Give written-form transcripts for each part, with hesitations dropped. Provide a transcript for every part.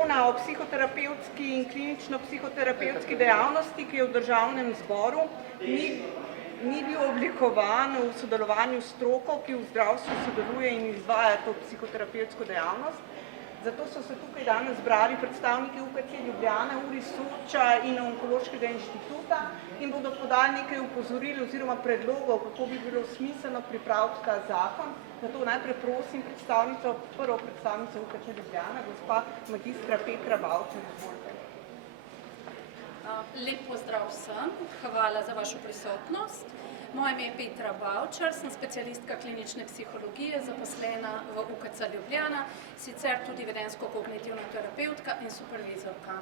zakona o psihoterapevtski in klinično-psihoterapevtski dejavnosti, ki je v Državnem zboru, ni bil oblikovan v sodelovanju s stroko, ki v zdravstvu sodeluje in izvaja to psihoterapevtsko dejavnost. Zato so se tukaj danes zbrali predstavniki UKC Ljubljana, URI Soča in Onkološkega inštituta in bodo podali nekaj opozoril oziroma predlogov, kako bi bilo smiselno pripraviti ta zakon. Zato najprej prosim prvo predstavnico UKC Ljubljana, gospa magistra Petra Bavčar, izvolite. Lep pozdrav vsem, hvala za vašo prisotnost. Moje ime je Petra Bavčar, sem specialistka klinične psihologije, zaposlena v UKC Ljubljana, sicer tudi vedensko-kognitivna terapevtka in supervizorka.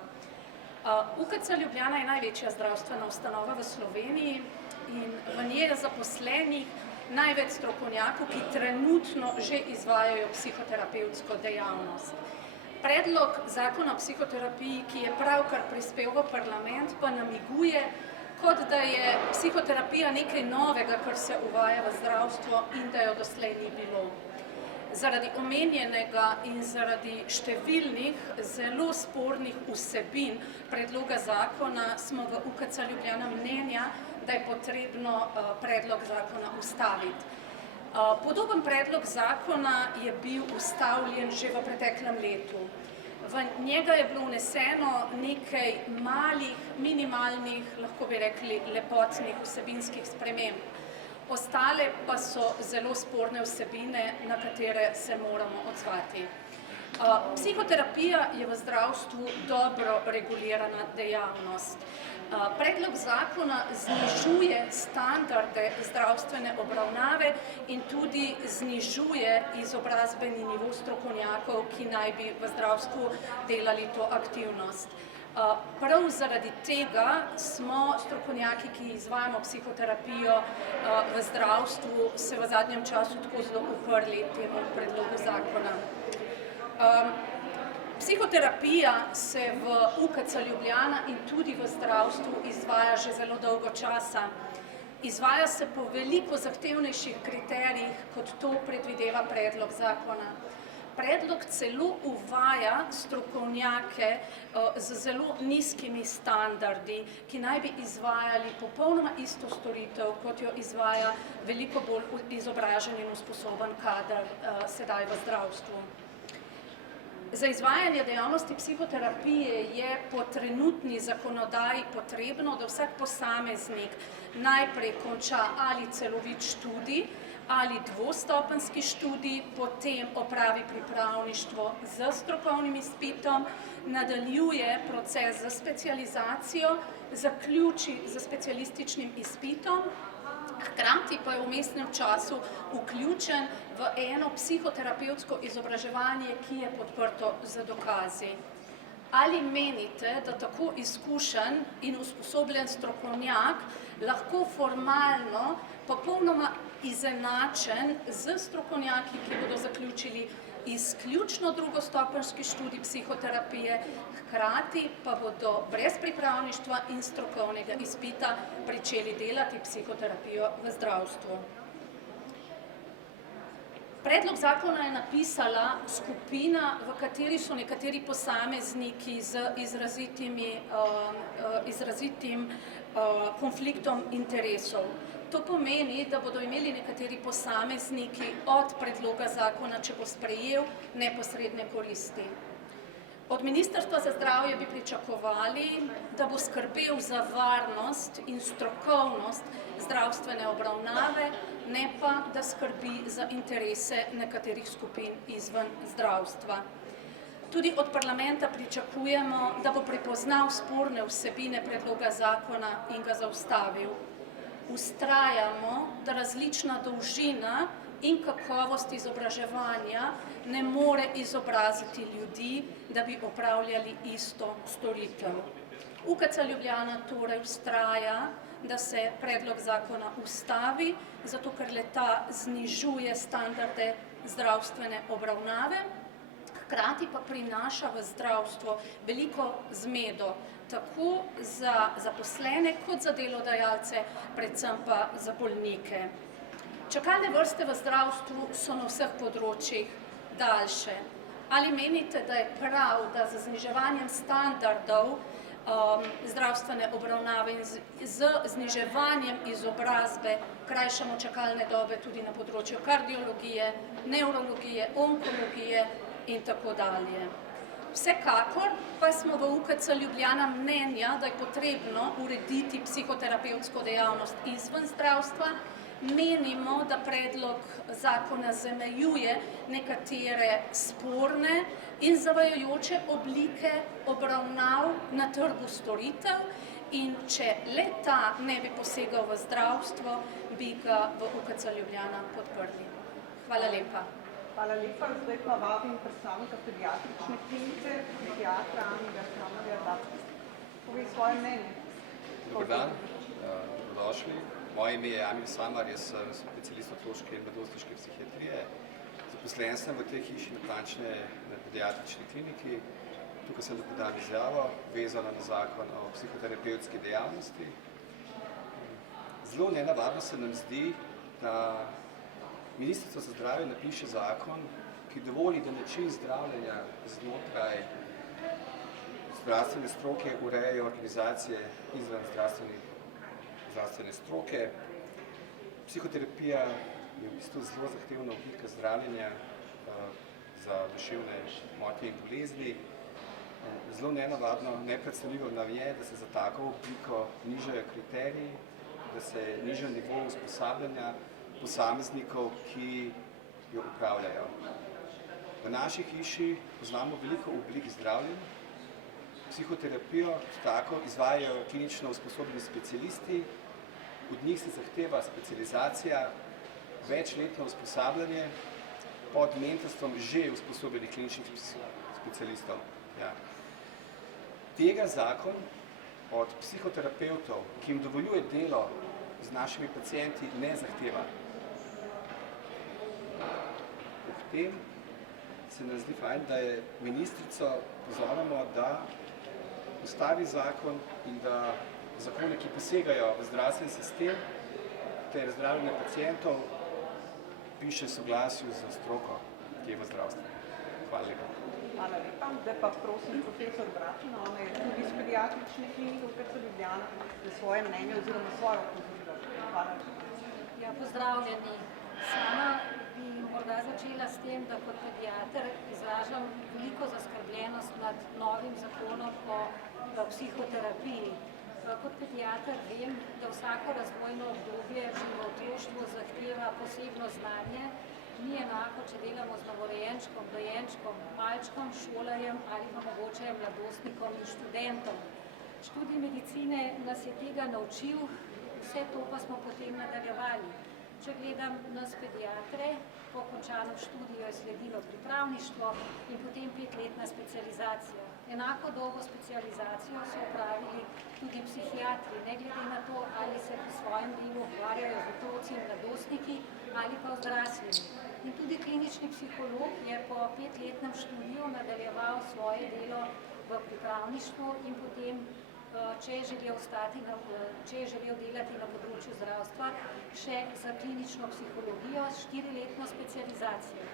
UKC Ljubljana je največja zdravstvena ustanova v Sloveniji in v njej je zaposlenih največ strokovnjakov, ki trenutno že izvajajo psihoterapevtsko dejavnost. Predlog zakona o psihoterapiji, ki je pravkar prispel v parlament, pa namiguje, kot da je psihoterapija nekaj novega, kar se uvaja v zdravstvo in da jo doslej ni bilo. Zaradi omenjenega in zaradi številnih zelo spornih vsebin predloga zakona smo v UKC Ljubljana mnenja, da je potrebno predlog zakona ustaviti. Podoben predlog zakona je bil ustavljen že v preteklem letu. V njega je bilo vneseno nekaj malih, minimalnih, lahko bi rekli, lepotnih vsebinskih sprememb. Ostale pa so zelo sporne vsebine, na katere se moramo odzvati. Psihoterapija je v zdravstvu dobro regulirana dejavnost. Predlog zakona znižuje standarde zdravstvene obravnave in tudi znižuje izobrazbeni nivo strokovnjakov, ki naj bi v zdravstvu delali to aktivnost. Prav zaradi tega smo strokovnjaki, ki izvajamo psihoterapijo v zdravstvu, se v zadnjem času tako zelo uprli temu predlogu zakona. Psihoterapija se v UKC Ljubljana in tudi v zdravstvu izvaja že zelo dolgo časa. Izvaja se po veliko zahtevnejših kriterijih, kot to predvideva predlog zakona. Predlog celo uvaja strokovnjake z zelo nizkimi standardi, ki naj bi izvajali popolnoma isto storitev, kot jo izvaja veliko bolj izobražen in usposoben kader sedaj v zdravstvu. Za izvajanje dejavnosti psihoterapije je po trenutni zakonodaji potrebno, da vsak posameznik najprej konča ali celovit študij ali dvostopenjski študij, potem opravi pripravništvo z strokovnim izpitom, nadaljuje proces za specializacijo, zaključi z specialističnim izpitom, hkrati pa je v vmesnem času vključen v eno psihoterapevtsko izobraževanje, ki je podprto z dokazi. Ali menite, da tako izkušen in usposobljen strokovnjak lahko formalno popolnoma izenačen z strokovnjaki, ki bodo zaključili izključno drugostopenjski študij psihoterapije, hkrati pa bodo brez pripravništva in strokovnega izpita pričeli delati psihoterapijo v zdravstvu? Predlog zakona je napisala skupina, v kateri so nekateri posamezniki z izrazitim konfliktom interesov. To pomeni, da bodo imeli nekateri posamezniki od predloga zakona, če bo sprejel, neposredne koristi. Od Ministrstva za zdravje bi pričakovali, da bo skrbel za varnost in strokovnost zdravstvene obravnave, ne pa, da skrbi za interese nekaterih skupin izven zdravstva. Tudi od parlamenta pričakujemo, da bo prepoznal sporne vsebine predloga zakona in ga zaustavil. Vztrajamo, da različna dolžina in kakovost izobraževanja ne more izobraziti ljudi, da bi opravljali isto storitev. UKC Ljubljana torej vztraja, da se predlog zakona ustavi, zato ker le-ta znižuje standarde zdravstvene obravnave, hkrati pa prinaša v zdravstvo veliko zmedo, tako za zaposlene kot za delodajalce, predvsem pa za bolnike. Čakalne vrste v zdravstvu so na vseh področjih daljše. Ali menite, da je prav, da z zniževanjem standardov zdravstvene obravnave in z zniževanjem izobrazbe krajšamo čakalne dobe tudi na področju kardiologije, nevrologije, onkologije in tako dalje? Vsekakor pa smo v UKC Ljubljana mnenja, da je potrebno urediti psihoterapevtsko dejavnost izven zdravstva. Menimo, da predlog zakona zamejuje nekatere sporne in zavajajoče oblike obravnav na trgu storitev in če le ta ne bi posegal v zdravstvo, bi ga v UKC Ljubljana podprli. Hvala lepa. Hvala lepa. Zdaj pa vabim predstavnika pediatrične klinike, pediatra Anija Kramarja, da pove svoje mnenje. Dobar dan, dobrodošli. Moje ime je Amir Samar, jaz sem specialist otroške in mladostniške psihiatrije. Zaposlen sem v tej hiši natančne na pediatrični kliniki. Tukaj sem podal izjavo, vezano na zakon o psihoterapevtski dejavnosti. Zelo nenavadno se nam zdi, da Ministrstvo za zdravje napiše zakon, ki dovoli, da način zdravljenja znotraj zdravstvene stroke urejajo organizacije izven zdravstvene stroke. Psihoterapija je v bistvu zelo zahtevna oblika zdravljenja za duševne motnje in bolezni. Zelo nenavadno, nepredstavljivo nam je, da se za tako obliko nižajo kriteriji, da se niža nivo usposabljanja posameznikov, ki jo upravljajo. V naši hiši poznamo veliko oblik zdravljenja. Psihoterapijo tako izvajajo klinično usposobljeni specialisti, od njih se zahteva specializacija, večletno usposabljanje pod mentorstvom že usposobljenih kliničnih specialistov. Ja. Tega zakon od psihoterapevtov, ki jim dovoljuje delo z našimi pacienti, ne zahteva. Ob tem se nam zdi fajn, da je ministrico pozovemo, da ustavi zakon in da zakone, ki posegajo v zdravstveni sistem ter zdravljenje pacientov, piše soglasju za stroko, ki je v zdravstvu. Hvala lepa. Hvala lepa. Zdaj pa prosim profesor Bračina, ona je tudi iz pediatrične klinike UKC Ljubljana, za svoje mnenje oziroma svojo opozorilo. Hvala. Ja, pozdravljeni. Sama bi morda začela s tem, da kot pediater izražam veliko zaskrbljenost nad novim zakonom o psihoterapiji. Kot pediater vem, da vsako razvojno obdobje že v otroštvu zahteva posebno znanje. Ni enako, če delamo z novorojenčkom, dojenčkom, malčkom, šolarjem ali pa mogoče mladostnikom in študentom. Študij medicine nas je tega naučil, vse to pa smo potem nadaljevali. Če gledam nas pediatre, po končanem študiju je sledilo pripravništvo in potem 5-letna specializacija. Enako dolgo specializacijo so opravili tudi psihiatri, ne glede na to, ali se pri svojem delu ukvarjajo z otroci in mladostniki ali pa odraslimi. In tudi klinični psiholog je po 5-letnem študiju nadaljeval svoje delo v pripravništvu in potem, če je želel delati na področju zdravstva, še za klinično psihologijo s 4-letno specializacijo.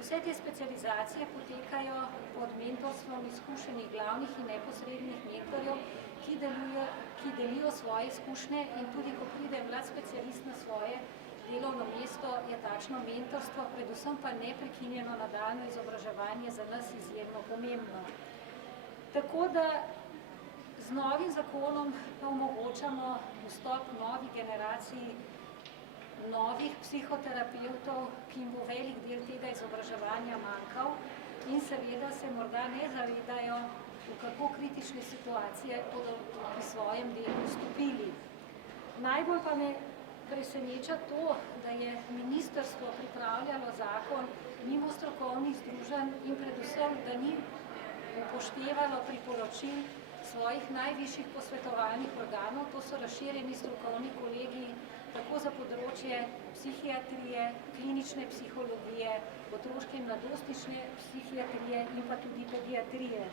Vse te specializacije potekajo pod mentorstvom izkušenih glavnih in neposrednih mentorjev, ki delijo svoje izkušnje in tudi, ko pride mlad specialist na svoje delovno mesto, je takšno mentorstvo, predvsem pa neprekinjeno nadaljnjo izobraževanje za nas izjemno pomembno. Tako da z novim zakonom pa omogočamo vstop novih generacij novih psihoterapevtov, ki jim bo velik del tega izobraževanja manjkal in seveda se morda ne zavedajo, v kako kritične situacije bodo pri svojem delu vstopili. Najbolj pa me preseneča to, da je ministrstvo pripravljalo zakon mimo strokovnih združenj in predvsem, da ni upoštevalo priporočil svojih najvišjih posvetovalnih organov, to so razširjeni strokovni kolegiji, tako za področje psihiatrije, klinične psihologije, otroške in mladostniške psihiatrije in pa tudi pediatrije.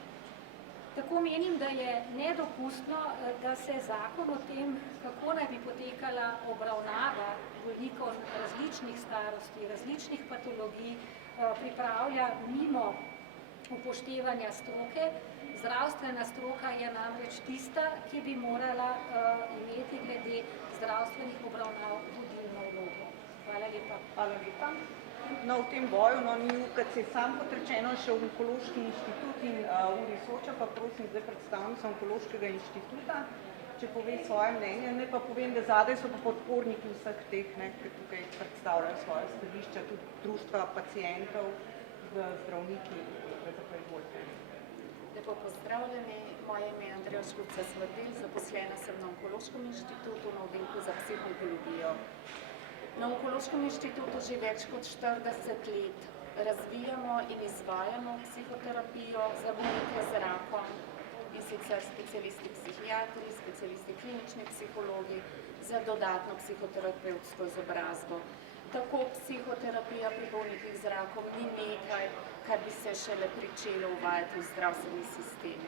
Tako menim, da je nedopustno, da se zakon o tem, kako naj bi potekala obravnava bolnikov različnih starosti, različnih patologij, pripravlja mimo upoštevanja stroke. Zdravstvena stroka je namreč tista, ki bi morala imeti glede zdravstvenih obravnav vodilno vlogo. Hvala lepa. Hvala lepa. No, v tem boju ni UKC sam, kot rečeno, še Onkološki inštitut in URI Soča, pa prosim zdaj predstavnica Onkološkega inštituta, če pove svoje mnenje. Ne pa povem, da zadaj so pa podporniki vseh teh, ki tukaj predstavljajo svoje stališča, tudi društva pacientov z zdravniki. Lepo pozdravljeni, moje ime je Andreja Škuca-Svrdil, zaposlena sem na Onkološkem inštitutu na oddelku za psihologijo. Na Onkološkem inštitutu že več kot 40 let razvijamo in izvajamo psihoterapijo za bolnike z rakom, in sicer specialisti psihiatri, specialisti klinični psihologi za dodatno psihoterapevtsko izobrazbo. Tako psihoterapija pri bolnikih z rakom ni nekaj, kar bi se šele pričelo uvajati v zdravstveni sistem.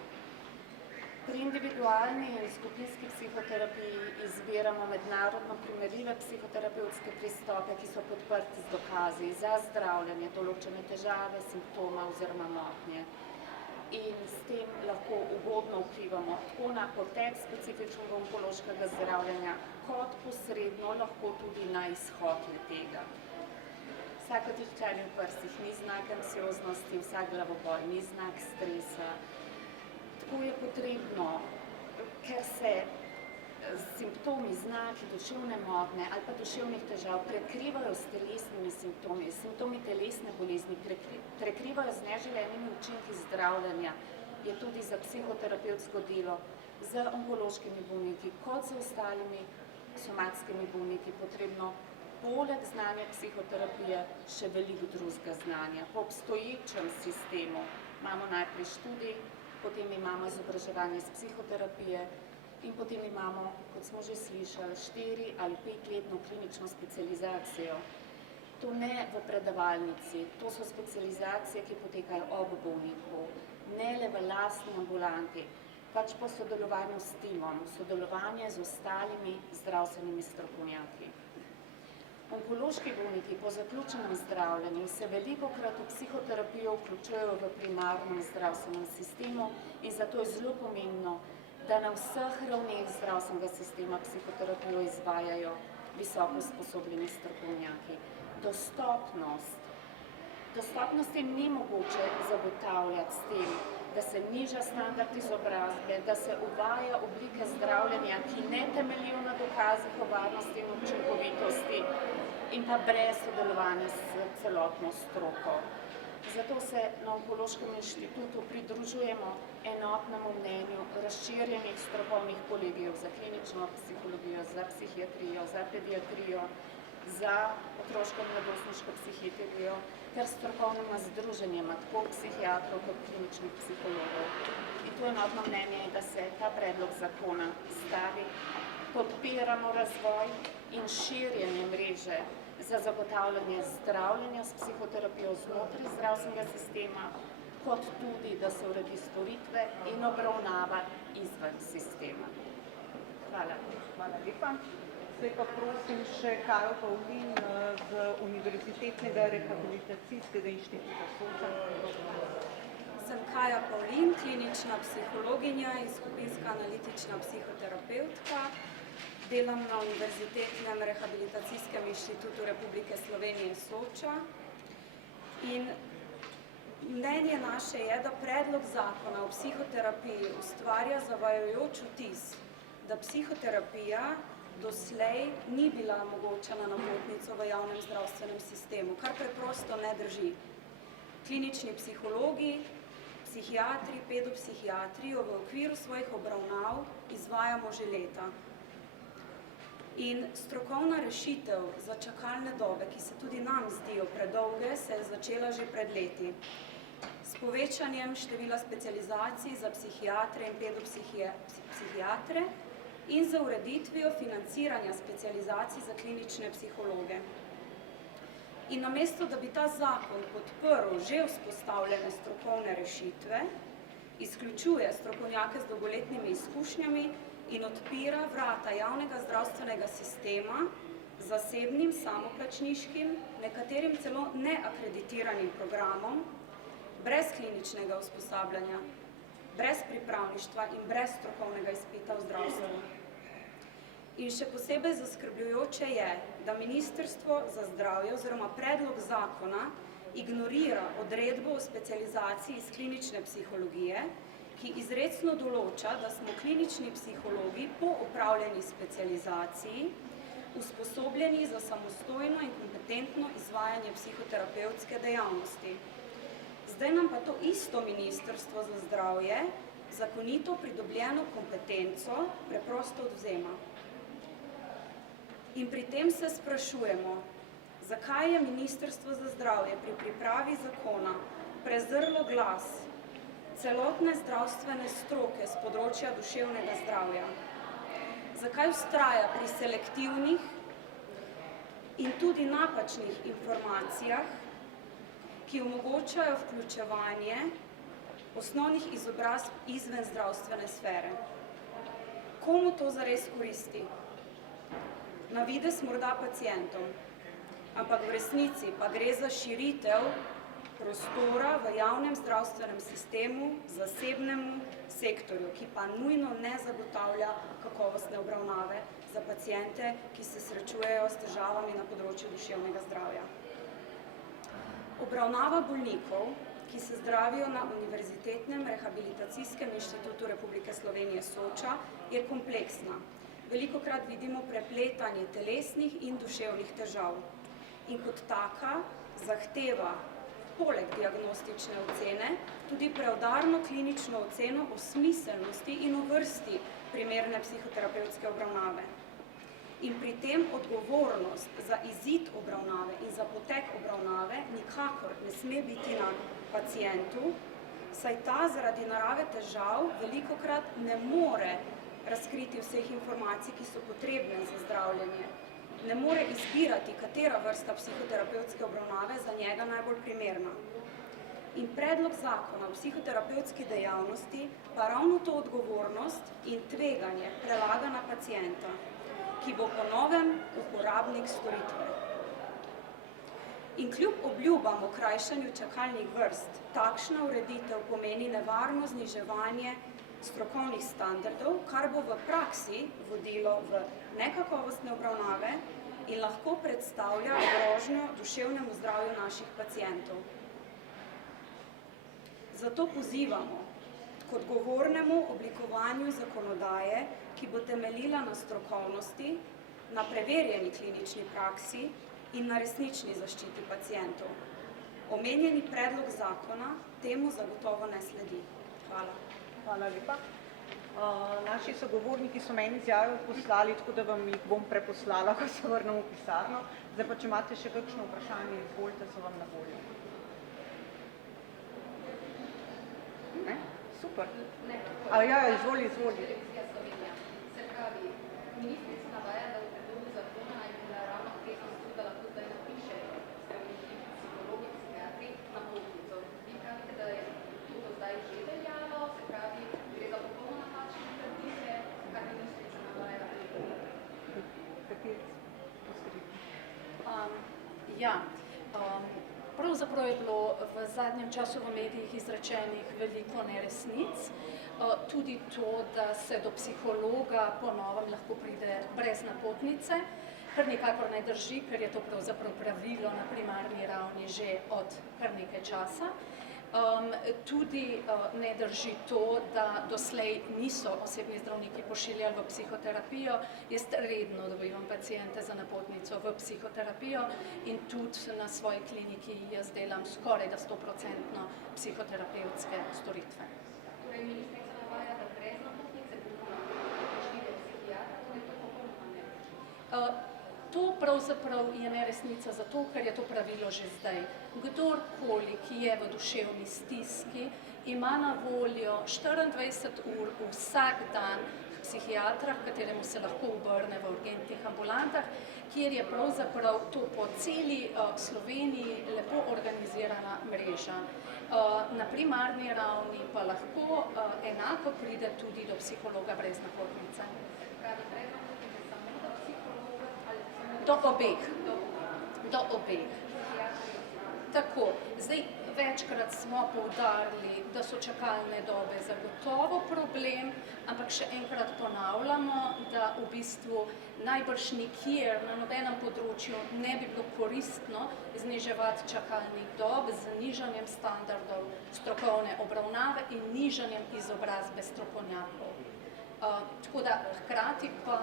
Pri individualni in skupinski psihoterapiji izbiramo mednarodno primerljive psihoterapevtske pristope, ki so podprti z dokazi za zdravljenje določene težave, simptoma oziroma motnje. In s tem lahko ugodno vplivamo tako na potek specifičnega onkološkega zdravljenja, kot posredno lahko tudi na izhod tega. Vsako tiščanje v prsih ni znak anksioznosti, vsak glavobol ni znak stresa. Tako je potrebno, ker se simptomi, znaki duševne motnje ali pa duševnih težav prekrivajo s telesnimi simptomi, simptomi telesne bolezni prekrivajo z neželenimi učinki zdravljenja, je tudi za psihoterapevtsko delo z onkološkimi bolniki kot z ostalimi somatskimi bolniki potrebno poleg znanja psihoterapije še veliko drugega znanja. Po obstoječem sistemu imamo najprej študij, potem imamo izobraževanje z psihoterapije in potem imamo, kot smo že slišali, 4 ali 5-letno klinično specializacijo. To ne v predavalnici, to so specializacije, ki potekajo ob bolniku, ne le v lastni ambulanti, pač po sodelovanju s timom, sodelovanje z ostalimi zdravstvenimi strokovnjaki. Onkološki bolniki po zaključenem zdravljenju se velikokrat v psihoterapijo vključujejo v primarnem zdravstvenem sistemu in zato je zelo pomembno, da na vseh ravneh zdravstvenega sistema psihoterapijo izvajajo visoko usposobljeni strokovnjaki. Dostopnosti ni mogoče zagotavljati s tem, da se niža standard izobrazbe, da se uvaja oblike zdravljenja, ki ne temeljijo na dokazih o varnosti in učinkovitosti in pa brez sodelovanja s celotno stroko. Zato se na Onkološkem inštitutu pridružujemo enotnemu mnenju razširjenih strokovnih kolegijev za klinično psihologijo, za psihiatrijo, za pediatrijo, za otroško in mladostniško psihiatrijo ter strokovnima združenjima, tako psihiatrov kot kliničnih psihologov. In to enotno mnenje je, da se ta predlog zakona stavi, podpiramo razvoj in širjenje mreže za zagotavljanje zdravljenja s psihoterapijo znotraj zdravstvenega sistema, kot tudi, da se uredi storitve in obravnava izven sistema. Hvala. Hvala lepa. Zdaj pa prosim še Kajo Pavlin z Univerzitetnega rehabilitacijskega inštituta Soča. Sem Kaja Pavlin, klinična psihologinja in skupinska analitična psihoterapevtka. Delam na Univerzitetnem rehabilitacijskem inštitutu Republike Slovenije Soča. In mnenje naše je, da predlog zakona o psihoterapiji ustvarja zavajajoč vtis, da psihoterapija doslej ni bila omogočena napotnico v javnem zdravstvenem sistemu, kar preprosto ne drži. Klinični psihologi, psihiatri, pedopsihiatri v okviru svojih obravnav izvajamo že leta. In strokovna rešitev za čakalne dobe, ki se tudi nam zdijo predolge, se je začela že pred leti. S povečanjem števila specializacij za psihiatre in pedopsihiatre in za ureditvijo financiranja specializacij za klinične psihologe. In namesto, da bi ta zakon podprl že vzpostavljene strokovne rešitve, izključuje strokovnjake z dolgoletnimi izkušnjami in odpira vrata javnega zdravstvenega sistema zasebnim samoplačniškim, nekaterim celo neakreditiranim programom, brez kliničnega usposabljanja, brez pripravništva in brez strokovnega izpita v zdravstvu. In še posebej zaskrbljujoče je, da Ministrstvo za zdravje oziroma predlog zakona ignorira odredbo o specializaciji iz klinične psihologije, ki izrecno določa, da smo klinični psihologi po opravljeni specializaciji usposobljeni za samostojno in kompetentno izvajanje psihoterapevtske dejavnosti. Zdaj nam pa to isto Ministrstvo za zdravje zakonito pridobljeno kompetenco preprosto odvzema. In pri tem se sprašujemo, zakaj je Ministrstvo za zdravje pri pripravi zakona prezrlo glas celotne zdravstvene stroke z področja duševnega zdravja. Zakaj vztraja pri selektivnih in tudi napačnih informacijah, ki omogočajo vključevanje osnovnih izobrazb izven zdravstvene sfere. Komu to zares koristi? Na videz morda pacientom, ampak v resnici pa gre za širitev prostora v javnem zdravstvenem sistemu, zasebnemu sektorju, ki pa nujno ne zagotavlja kakovostne obravnave za paciente, ki se srečujejo s težavami na področju duševnega zdravja. Obravnava bolnikov, ki se zdravijo na Univerzitetnem rehabilitacijskem inštitutu Republike Slovenije Soča, je kompleksna. Velikokrat vidimo prepletanje telesnih in duševnih težav in kot taka zahteva poleg diagnostične ocene tudi preudarno klinično oceno o smiselnosti in o vrsti primerne psihoterapevtske obravnave. In pri tem odgovornost za izid obravnave in za potek obravnave nikakor ne sme biti na pacientu, saj ta zaradi narave težav velikokrat ne more razkriti vseh informacij, ki so potrebne za zdravljenje. Ne more izbirati, katera vrsta psihoterapevtske obravnave za njega najbolj primerna. In predlog zakona o psihoterapevtski dejavnosti pa ravno to odgovornost in tveganje prelaga na pacienta, ki bo po novem uporabnik storitve. In kljub obljubam o krajšanju čakalnih vrst, takšna ureditev pomeni nevarno zniževanje strokovnih standardov, kar bo v praksi vodilo v nekakovostne obravnave in lahko predstavlja grožnjo duševnemu zdravju naših pacientov. Zato pozivamo k odgovornemu oblikovanju zakonodaje, ki bo temeljila na strokovnosti, na preverjeni klinični praksi in na resnični zaščiti pacientov. Omenjeni predlog zakona temu zagotovo ne sledi. Hvala. Hvala lepa. Naši sogovorniki so meni izjave poslali, tako da vam jih bom preposlala, ko se vrnem v pisarno. Zdaj pa, če imate še kakšno vprašanje, izvolite, so vam na voljo. Ne? Super. Ja, izvoli. Se pravi, ministrica navaja, da v predlogu zakona je bila ravno obveznost, da lahko zdaj napišejo zdravniki, psihologi, psihiatri napotnico. Vi pravite, da je to do zdaj že veljalo, se pravi, gre za popolno napačne trditve, kar ministrica navaja. Pravzaprav je bilo v zadnjem času v medijih izrečenih veliko neresnic. Tudi to, da se do psihologa po novem lahko pride brez napotnice, kar nikakor ne drži, ker je to pravzaprav pravilo na primarni ravni že od kar nekaj časa. Tudi ne drži to, da doslej niso osebni zdravniki pošiljali v psihoterapijo. Jaz redno dobivam paciente za napotnico v psihoterapijo in tudi na svoji kliniki jaz delam skoraj da 100% psihoterapevtske storitve. Torej, ministrica navaja, da brez napotnice bomo prišli do psihiatra, torej to popolnoma ne. To pravzaprav je neresnica zato, ker je to pravilo že zdaj. Kdorkoli, ki je v duševni stiski, ima na voljo 24 ur vsak dan k psihiatra, k kateremu se lahko obrne v urgentnih ambulantah, kjer je pravzaprav to po celi Sloveniji lepo organizirana mreža. Na primarni ravni pa lahko enako pride tudi do psihologa brez napotnice. Do obeh. Tako, zdaj večkrat smo poudarili, da so čakalne dobe zagotovo problem, ampak še enkrat ponavljamo, da v bistvu najbrž nikjer na nobenem področju ne bi bilo koristno zniževati čakalnih dob z nižanjem standardov strokovne obravnave in nižanjem izobrazbe strokovnjakov. Tako da hkrati pa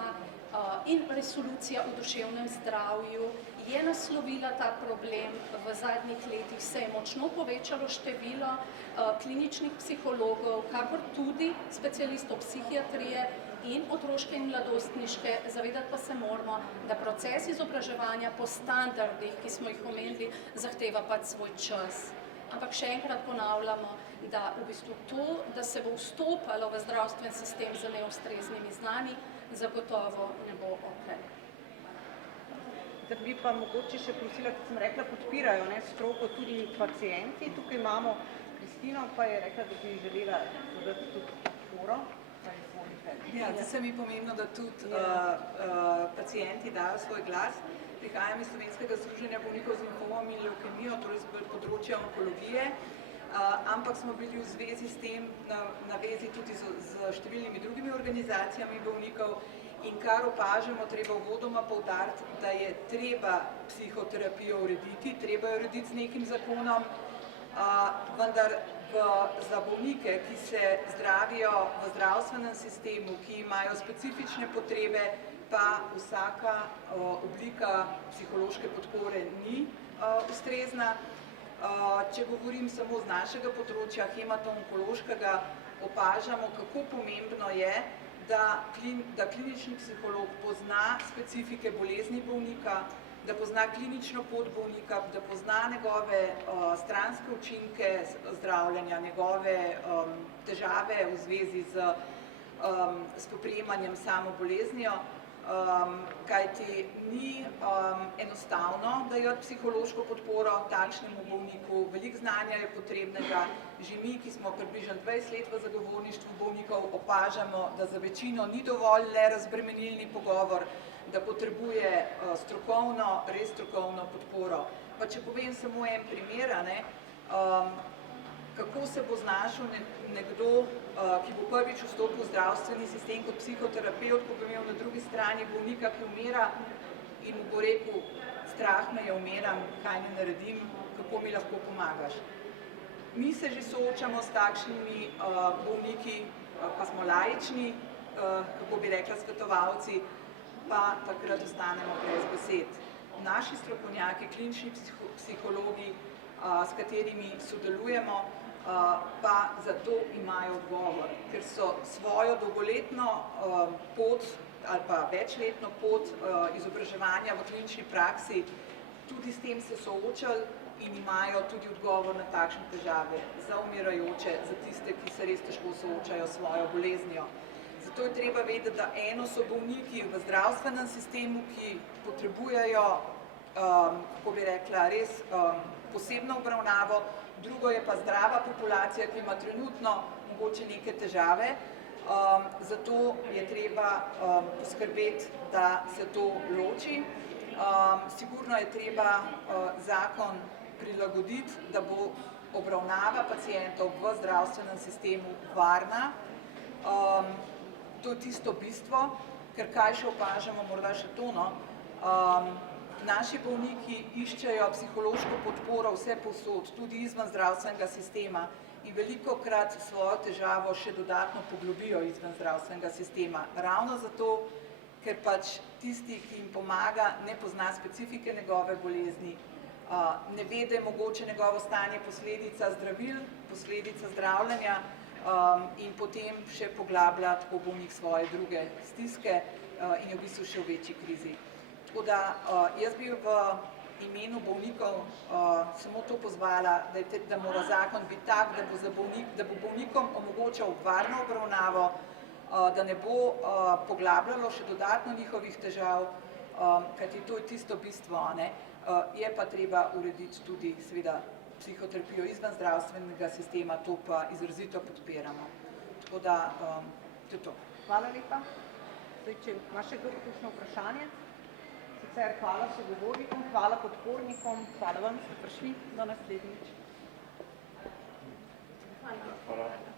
in resolucija o duševnem zdravju je naslovila ta problem. V zadnjih letih se je močno povečalo število kliničnih psihologov, kakor tudi specialistov psihiatrije in otroške in mladostniške. Zavedati pa se moramo, da proces izobraževanja po standardih, ki smo jih omenili, zahteva pač svoj čas. Ampak še enkrat ponavljamo, da v bistvu to, da se bo vstopalo v zdravstven sistem z neustreznimi znanji, zagotovo ne bo okej. Zdaj bi pa mogoče še prosila, kot sem rekla, podpirajo stroko tudi pacienti. Tukaj imamo Kristino, pa je rekla, da bi želela dodati tudi podporo. Ja, zdaj se mi pomembno, da tudi pacienti dajo svoj glas. Prihajam iz Slovenskega združenja bolnikov z limfomom in levkemijo, torej z področja onkologije, ampak smo bili v zvezi s tem na vezi tudi z številnimi drugimi organizacijami bolnikov in kar opažamo, treba uvodoma poudariti, da je treba psihoterapijo urediti, treba jo urediti z nekim zakonom, vendar za bolnike, ki se zdravijo v zdravstvenem sistemu, ki imajo specifične potrebe, pa vsaka oblika psihološke podpore ni ustrezna. Če govorim samo z našega področja, hemato-onkološkega, opažamo, kako pomembno je, da klinični psiholog pozna specifike bolezni bolnika, da pozna klinično pot bolnika, da pozna njegove stranske učinke zdravljenja, njegove težave v zvezi z spoprijemanjem samo boleznijo, kajti ni enostavno dajati psihološko podporo takšnemu bolniku, veliko znanja je potrebnega. Že mi, ki smo približno 20 let v zagovorništvu bolnikov, opažamo, da za večino ni dovolj le razbremenilni pogovor, da potrebuje res strokovno podporo. Pa če povem samo en primer, kako se bo znašel nekdo, ki bo prvič vstopil v zdravstveni sistem kot psihoterapevt, ko bo imel na drugi strani bolnika, ki umira in mu bo rekel, strah me je, umiram, kaj ne naredim, kako mi lahko pomagaš. Mi se že soočamo s takšnimi bolniki, pa smo laični, kako bi rekla, svetovalci, pa takrat ostanemo brez besed. Naši strokovnjaki, klinični psihologi, s katerimi sodelujemo, pa zato imajo odgovor, ker so svojo dolgoletno pot ali pa večletno pot izobraževanja v klinični praksi tudi s tem se soočali in imajo tudi odgovor na takšne težave za umirajoče, za tiste, ki se res težko soočajo s svojo boleznijo. Zato je treba vedeti, da eno so bolniki v zdravstvenem sistemu, ki potrebujejo, kako bi rekla, res posebno obravnavo, drugo je pa zdrava populacija, ki ima trenutno mogoče neke težave, zato je treba poskrbeti, da se to loči. Sigurno je treba zakon prilagoditi, da bo obravnava pacientov v zdravstvenem sistemu varna. To je tisto bistvo, ker kaj še opažamo, morda še to, naši bolniki iščejo psihološko podporo vse povsod, tudi izven zdravstvenega sistema in velikokrat svojo težavo še dodatno poglobijo izven zdravstvenega sistema. Ravno zato, ker pač tisti, ki jim pomaga, ne pozna specifike njegove bolezni, ne ve, da je mogoče njegovo stanje posledica zdravil, posledica zdravljenja in potem še poglablja tako bolnik svoje druge stiske in je v bistvu še v večji krizi. Tako da jaz bi v imenu bolnikov samo to pozvala, da mora zakon biti tak, da bo bolnikom omogočal varno obravnavo, da ne bo poglabljalo še dodatno njihovih težav, kajti to je tisto bistvo. Je pa treba urediti tudi seveda psihoterapijo izven zdravstvenega sistema, to pa izrazito podpiramo. Tako da, to je to. Hvala lepa. Zdaj, če ima še kdo kakšno vprašanje, sicer hvala sogovornikom, hvala podpornikom, hvala vam, ste prišli do naslednjič. Hvala.